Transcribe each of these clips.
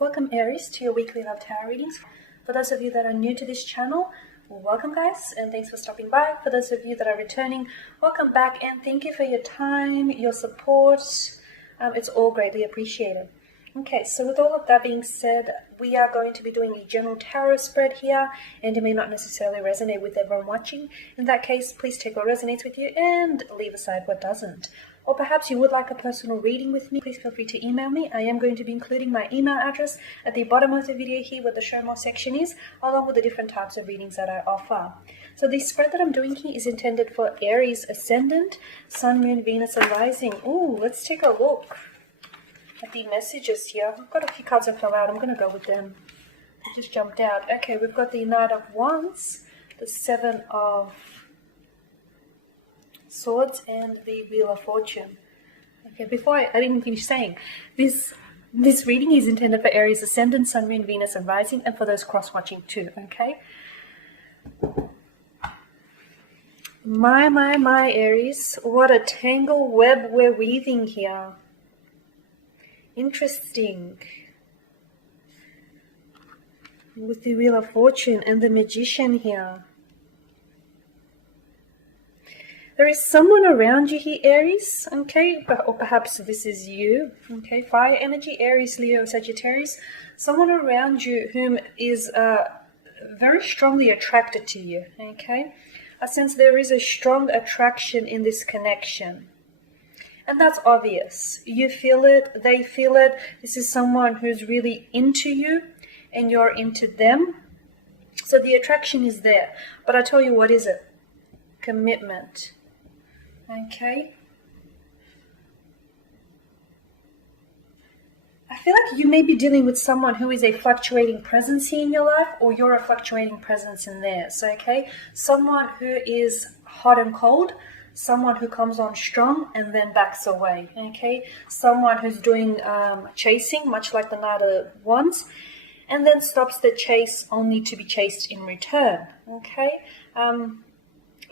Welcome Aries to your weekly love tarot readings. For those of you that are new to this channel, welcome guys and thanks for stopping by. For those of you that are returning, welcome back and thank you for your time, your support. It's all greatly appreciated. Okay, so with all of that being said, we are going to be doing a general tarot spread here, and it may not necessarily resonate with everyone watching. In that case, please take what resonates with you and leave aside what doesn't. Or perhaps you would like a personal reading with me, please feel free to email me. I am going to be including my email address at the bottom of the video here where the show more section is, along with the different types of readings that I offer. So the spread that I'm doing here is intended for Aries Ascendant, Sun, Moon, Venus, and Rising. Ooh, let's take a look at the messages here. I've got a few cards that fell out. I'm going to go with them. They just jumped out. Okay, we've got the Knight of Wands, the Seven of Swords, and the Wheel of Fortune. Okay, before I didn't finish saying, this reading is intended for Aries Ascendant, Sun, Moon, Venus, and Rising, and for those cross-watching too, okay? My Aries, what a tangle web we're weaving here. Interesting. With the Wheel of Fortune and the Magician here. There is someone around you here, Aries, okay? Or perhaps this is you, okay? Fire energy, Aries, Leo, Sagittarius. Someone around you whom is very strongly attracted to you, okay? I sense there is a strong attraction in this connection. And that's obvious. You feel it, they feel it. This is someone who's really into you and you're into them. So the attraction is there. But I tell you, what is it? Commitment. Okay? I feel like you may be dealing with someone who is a fluctuating presence here in your life, or you're a fluctuating presence in theirs, okay? Someone who is hot and cold, someone who comes on strong and then backs away, okay? Someone who's doing chasing, much like the Knight of Wands, and then stops the chase only to be chased in return, okay?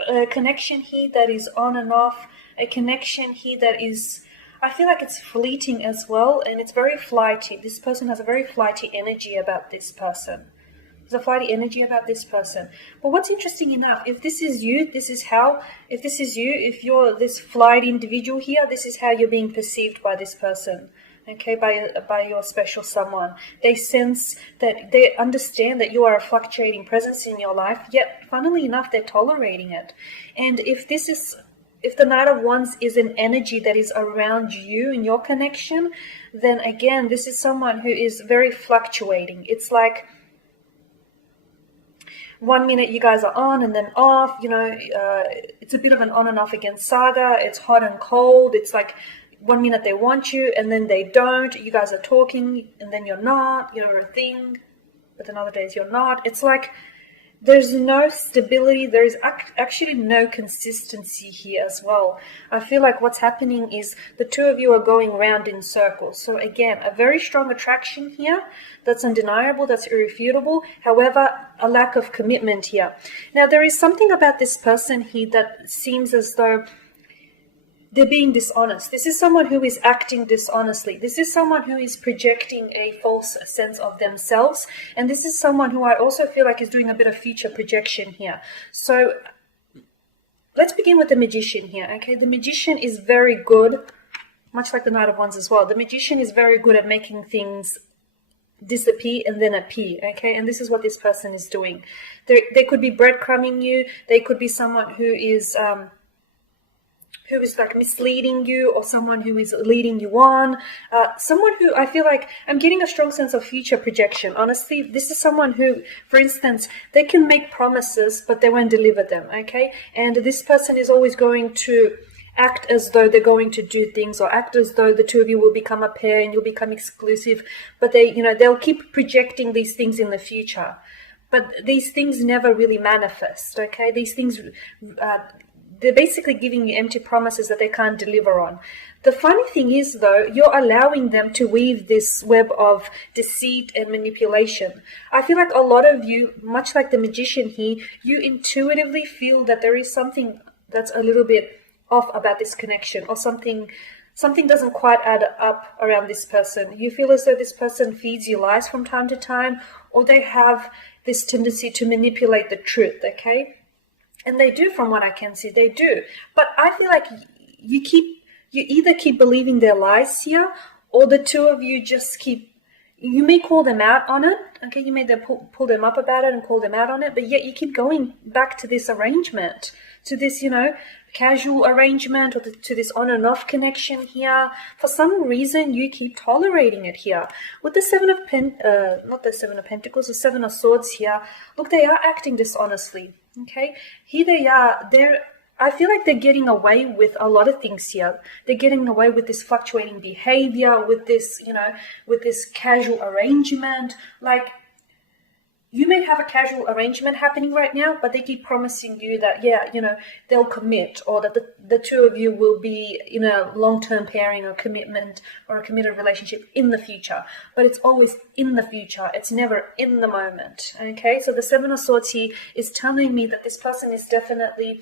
A connection here that is on and off, a connection here that is, I feel like it's fleeting as well, and it's very flighty. This person has a very flighty energy about this person. There's a flighty energy about this person. But what's interesting enough, if this is you, if you're this flighty individual here, this is how you're being perceived by this person. Okay, by your special someone. They sense that, they understand that you are a fluctuating presence in your life, yet funnily enough, they're tolerating it. And if the Knight of Wands is an energy that is around you in your connection, then again, this is someone who is very fluctuating. It's like 1 minute you guys are on and then off, you know, it's a bit of an on and off again saga. It's hot and cold. It's like 1 minute they want you and then they don't. You guys are talking and then you're not. You're a thing, but then other days you're not. It's like there's no stability. There is actually no consistency here as well. I feel like what's happening is the two of you are going round in circles. So again, a very strong attraction here that's undeniable, that's irrefutable. However, a lack of commitment here. Now, there is something about this person here that seems as though they're being dishonest. This is someone who is acting dishonestly. This is someone who is projecting a false sense of themselves. And this is someone who I also feel like is doing a bit of future projection here. So let's begin with the Magician here, okay? The Magician is very good, much like the Knight of Wands as well. The Magician is very good at making things disappear and then appear, okay? And this is what this person is doing. They could be breadcrumbing you. They could be someone who is like misleading you, or someone who is leading you on, someone who I feel like I'm getting a strong sense of future projection. Honestly, this is someone who, for instance, they can make promises, but they won't deliver them, okay? And this person is always going to act as though they're going to do things, or act as though the two of you will become a pair and you'll become exclusive, but they'll keep projecting these things in the future. But these things never really manifest, okay? These things, they're basically giving you empty promises that they can't deliver on. The funny thing is, though, you're allowing them to weave this web of deceit and manipulation. I feel like a lot of you, much like the Magician here, you intuitively feel that there is something that's a little bit off about this connection, or something something doesn't quite add up around this person. You feel as though this person feeds you lies from time to time, or they have this tendency to manipulate the truth, okay? And they do, from what I can see, they do. But I feel like you either keep believing their lies here, or the two of you just keep, you may call them out on it, okay? You may pull them up about it and call them out on it, but yet you keep going back to this arrangement, to this, casual arrangement, or to this on and off connection here. For some reason, you keep tolerating it here. With the not the Seven of Pentacles, the Seven of Swords here, look, they are acting dishonestly, okay? Here they are, I feel like they're getting away with a lot of things here. They're getting away with this fluctuating behavior, with this, with this casual arrangement. Like, you may have a casual arrangement happening right now, but they keep promising you that, they'll commit, or that the two of you will be in a long-term pairing or commitment or a committed relationship in the future. But it's always in the future. It's never in the moment, okay? So the Seven of Swords here is telling me that this person is definitely,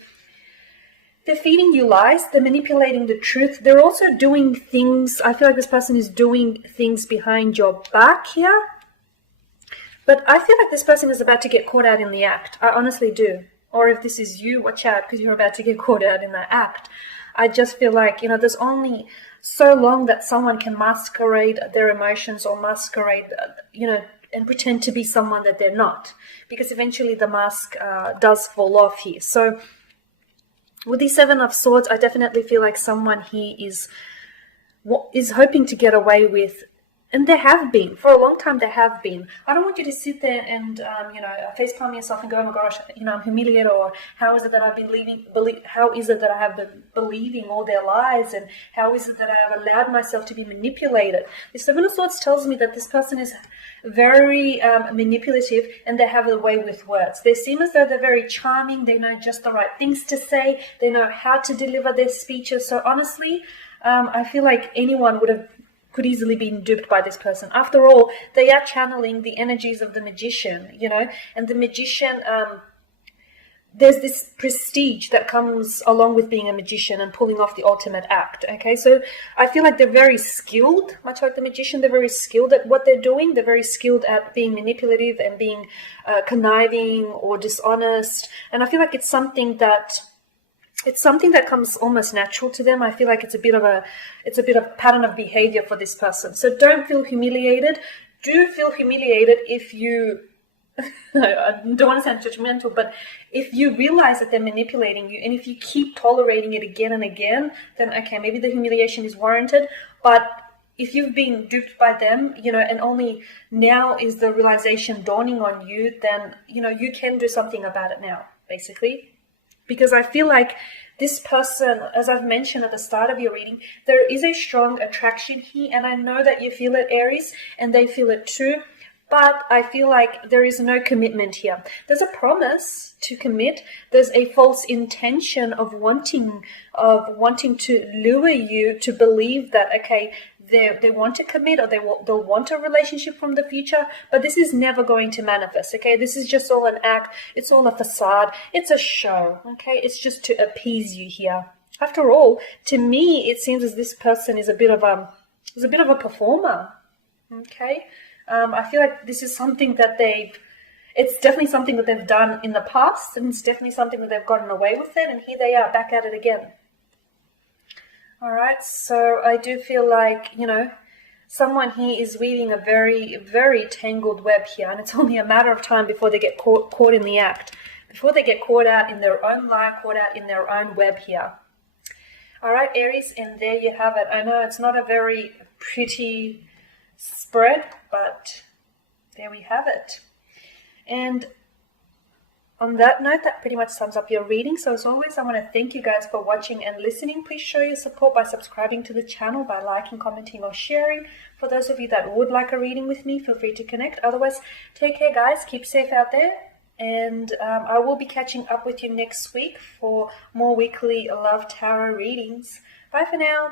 they're feeding you lies, they're manipulating the truth. They're also doing things, I feel like this person is doing things behind your back here. But I feel like this person is about to get caught out in the act. I honestly do. Or if this is you, watch out, because you're about to get caught out in that act. I just feel like, there's only so long that someone can masquerade their emotions, or masquerade, and pretend to be someone that they're not. Because eventually the mask does fall off here. So with the Seven of Swords, I definitely feel like someone here is hoping to get away with, and there have been, for a long time there have been. I don't want you to sit there and, facepalm yourself and go, oh my gosh, I'm humiliated, or how is it that I've been how is it that I have been believing all their lies, and how is it that I have allowed myself to be manipulated? The Seven of Swords tells me that this person is very manipulative, and they have a way with words. They seem as though they're very charming. They know just the right things to say. They know how to deliver their speeches. So honestly, I feel like anyone could easily be duped by this person. After all, they are channeling the energies of the magician, and the magician, there's this prestige that comes along with being a magician and pulling off the ultimate act, okay? So I feel like they're very skilled, much like the magician. They're very skilled at what they're doing. They're very skilled at being manipulative and being conniving or dishonest. And I feel like it's something that comes almost natural to them. I feel like it's a bit of a pattern of behavior for this person. So don't feel humiliated. Do feel humiliated if you, I don't want to sound judgmental, but if you realize that they're manipulating you, and if you keep tolerating it again and again, then okay, maybe the humiliation is warranted. But if you've been duped by them, and only now is the realization dawning on you, then, you can do something about it now, basically. Because I feel like this person, as I've mentioned at the start of your reading, there is a strong attraction here, and I know that you feel it, Aries, and they feel it too, but I feel like there is no commitment here. There's a promise to commit. There's a false intention of wanting to lure you to believe that, okay, they want to commit, or they'll want a relationship from the future, but this is never going to manifest, okay? This is just all an act. It's all a facade. It's a show, okay? It's just to appease you here. After all, to me, it seems as this person is a bit of a performer, okay? I feel like this is something that it's definitely something that they've done in the past, and it's definitely something that they've gotten away with it, and here they are back at it again. All right, so I do feel like, someone here is weaving a very, very tangled web here, and it's only a matter of time before they get caught in the act, before they get caught out in their own lie, caught out in their own web here. All right, Aries, and there you have it. I know it's not a very pretty spread, but there we have it. And on that note, that pretty much sums up your reading. So as always, I want to thank you guys for watching and listening. Please show your support by subscribing to the channel, by liking, commenting, or sharing. For those of you that would like a reading with me, feel free to connect. Otherwise, take care, guys. Keep safe out there. And I will be catching up with you next week for more weekly Love Tarot readings. Bye for now.